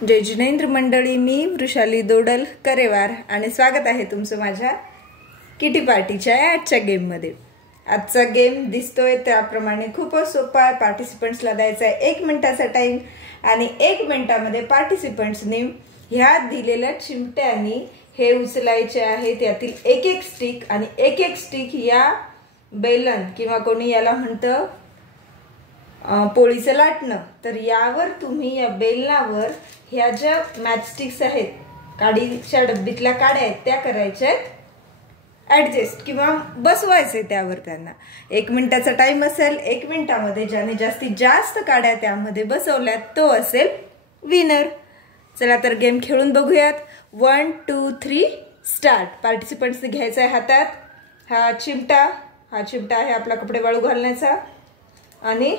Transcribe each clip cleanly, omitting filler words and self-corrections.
जय जिनेंद्र मंडळी, मी वृषाली दोडल करेवार आणि स्वागत आहे तुमचं माझ्या किटी पार्टीच्या आजच्या गेम मध्ये। आजचा गेम दिसतोय त्याप्रमाणे खूपच सोपा आहे। पार्टिसिपंट्सला द्यायचा आहे 1 मिनिटाचा टाइम आणि 1 मिनिटामध्ये पार्टिसिपंट्सने ह्या दिलेल्या चिमट्यानी हे उचलायचे आहे। त्यातील एक एक स्टिक आणि एक एक स्टिक या बेलन किंवा कोणी याला म्हणतं पोळीचं लाटणं, तर यावर तुम्ही या बेलनावर ह्या ज्या मॅचस्टिक्स आहेत, काडीच्या डब्बीतल्या काड्या आहेत त्या करायच्या ऍडजस्ट किंवा बसवायचे त्यावर। त्यांना 1 मिनिटाचा टाइम असेल। 1 मिनिटामध्ये ज्याने जास्तीत जास्त काड्या त्यामध्ये बसवल्यात तो असेल विनर। चला तर गेम खेळून बघूयात। 1 2 3 स्टार्ट। पार्टिसिपंट्सने घ्यायचा आहे हातात हा चिमटा आहे आपला कपडे वाळू घालण्याचा आणि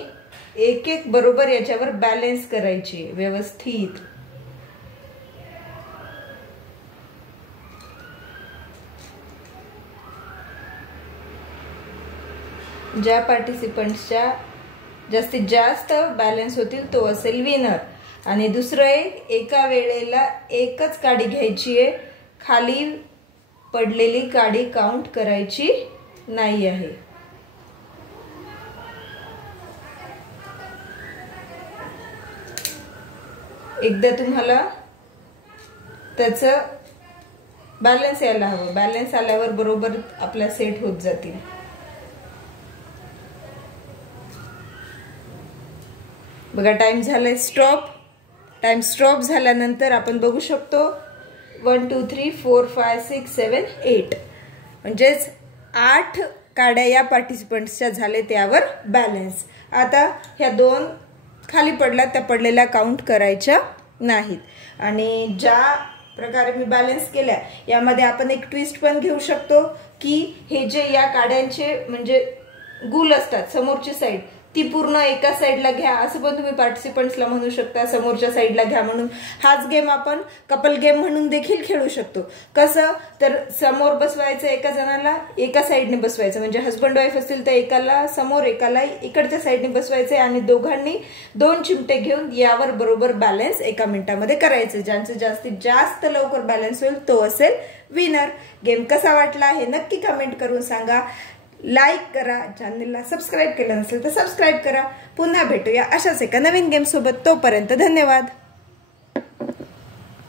एक एक बरोबर याच्यावर बॅलन्स करायची व्यवस्थित। ज्या पार्टिसिपंट्सच्या जास्तीत जास्त बॅलन्स होतील तो असेल विनर। आणि दुसरं एका वेळेला एकच काडी घ्यायची आहे, खाली पडलेली काडी काउंट करायची नाही आहे। एकदा तुम्हाला त्याचं बॅलन्स यायला हवं। बॅलन्स आल्यावर बरोबर आपला सेट होत जातील। बघा टाइम झालाय स्टॉप। टाइम स्टॉप झाल्यानंतर आपण बघू शकतो 1 2 3 4 5 6 7 8 म्हणजेच 8 काड्या या पार्टिसिपंट्सच्या झाले त्यावर बॅलन्स। आता ह्या 2 खाली पडल्या त्या पडलेल्या काउंट करायच्या नाहीत। आणि ज्या प्रकारे मी बॅलन्स केल्या यामध्ये आपण एक ट्विस्ट पण घेऊ शकतो की हे जे या काड्यांचे म्हणजे गुल असतात समोरची साइड ती पूर्ण एका साइडला घ्या असं पण तुम्ही पार्टिसिपंट्सला म्हणू शकता, समोरच्या साइडला घ्या म्हणून। हाच गेम आपण कपल गेम म्हणून देखील खेळू शकतो। कसं तर समोर बसवायचं एका जणाला, एका साइडने बसवायचं म्हणजे हस्बंड वाईफ असतील तर एकाला समोर एकाला इकडच्या साइडने बसवायचे आणि दोघांनी 2 चिमटे घेऊन यावर बरोबर बॅलन्स 1 मिनिटामध्ये करायचं। ज्यांचं जास्तीत जास्त लवकर बॅलन्स होईल तो असेल विनर। गेम कसा वाटला हे नक्की कमेंट करून सांगा। लाईक करा, चॅनलला सबस्क्राइब केलं नसेल तर सबस्क्राइब करा। पुन्हा भेटूया अशाच एका नवीन गेम सोबत। तोपर्यंत धन्यवाद।